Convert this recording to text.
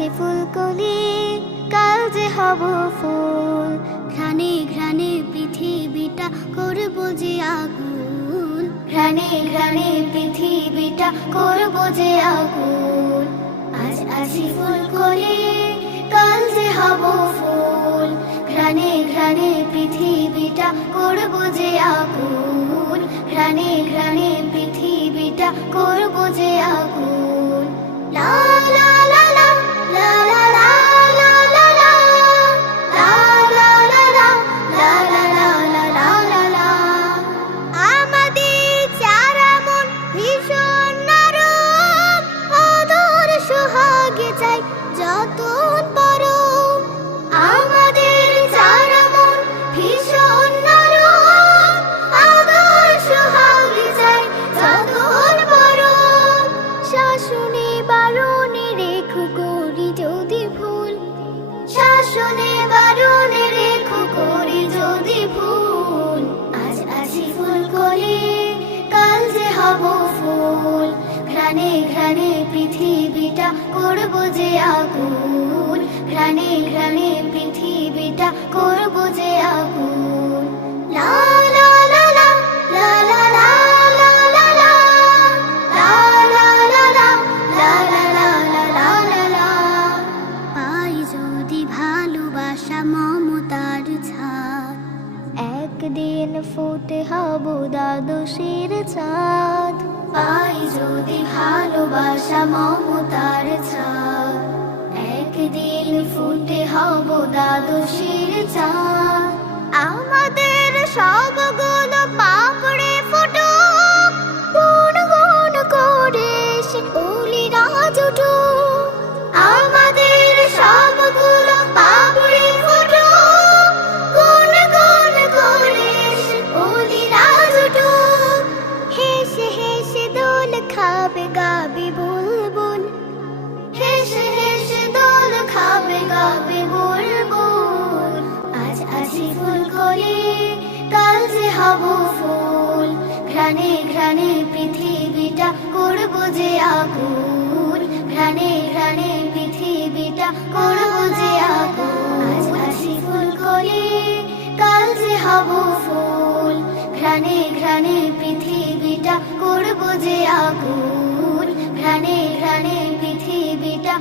আছি ফুলকলি, কাল যে হব ফুল। ঘ্রাণে ঘ্রাণে পৃথিবীটা করব যে আগুন, ঘ্রাণে ঘ্রাণে পৃথিবীটা করব যে আগুন। আজ আছি ফুলকলি, কাল যে হব ফুল। ঘ্রাণে ঘ্রাণে পৃথিবীটা করব যে আগুন, ঘ্রাণে ঘ্রাণে পৃথিবীটা করব যে আগুন। লা লা লা লা লা লা লা লা লা লা লা লা লা লা লা লা লা লা লা। আমাদের চারা মন ভীষণ নরম, আদর সোহাগে চাই যতন পরম। আমাদের চারা মন ভীষণ নরম, আদর সোহাগে চাই যতন পরম। শাসনে বারণে রেখো করি যদি ভুল, শাসনে বারণে রেখো করি যদি ভুল। আজ আছি ফুলকলি, কাল যে হব ফুল। ঘ্রাণে ঘ্রাণে পৃথিবীটা করব যে আগুন, ঘ্রাণে ঘ্রাণে পৃথিবীটা করব যে আগুন। লা লা লা লা লা লা লা লা লা লা লা লা লা লা লা লা লা লা। পাই যদি ভালোবাসা মমতার ছাদ, একদিন ফুটে হব দ্বাদশীর চাঁদ। পাই যদি ভালোবাসা মমতার ছাদ, একদিন ফুটে হব দ্বাদশীর চাঁদ। আমাদের সবগুলো পাপড়ে ফুটুক, গুন গুন করে সে অলিরা জুটুক। আমাদের সবগুলো পাপড়ে ফুটুক, গুন গুন করে সে অলিরা জুটুক। হেসে হেসে দোল খাবে গাবে বুলবুল, হেসে হেসে দোল খাবে গাবে বুলবুল। আজ আছি ফুলকলি, কাল যে হব ফুল। ঘ্রাণে ঘ্রাণে পৃথিবীটা করব যে আগুন, ঘ্রাণে ঘ্রাণে পৃথিবীটা করব যে আগুন। আজ আছি ফুলকলি, কাল যে হব ফুল। ঘ্রাণে ঘ্রাণে পৃথিবীটা করব যে আগুন, ঘ্রাণে ঘ্রাণে পৃথিবীটা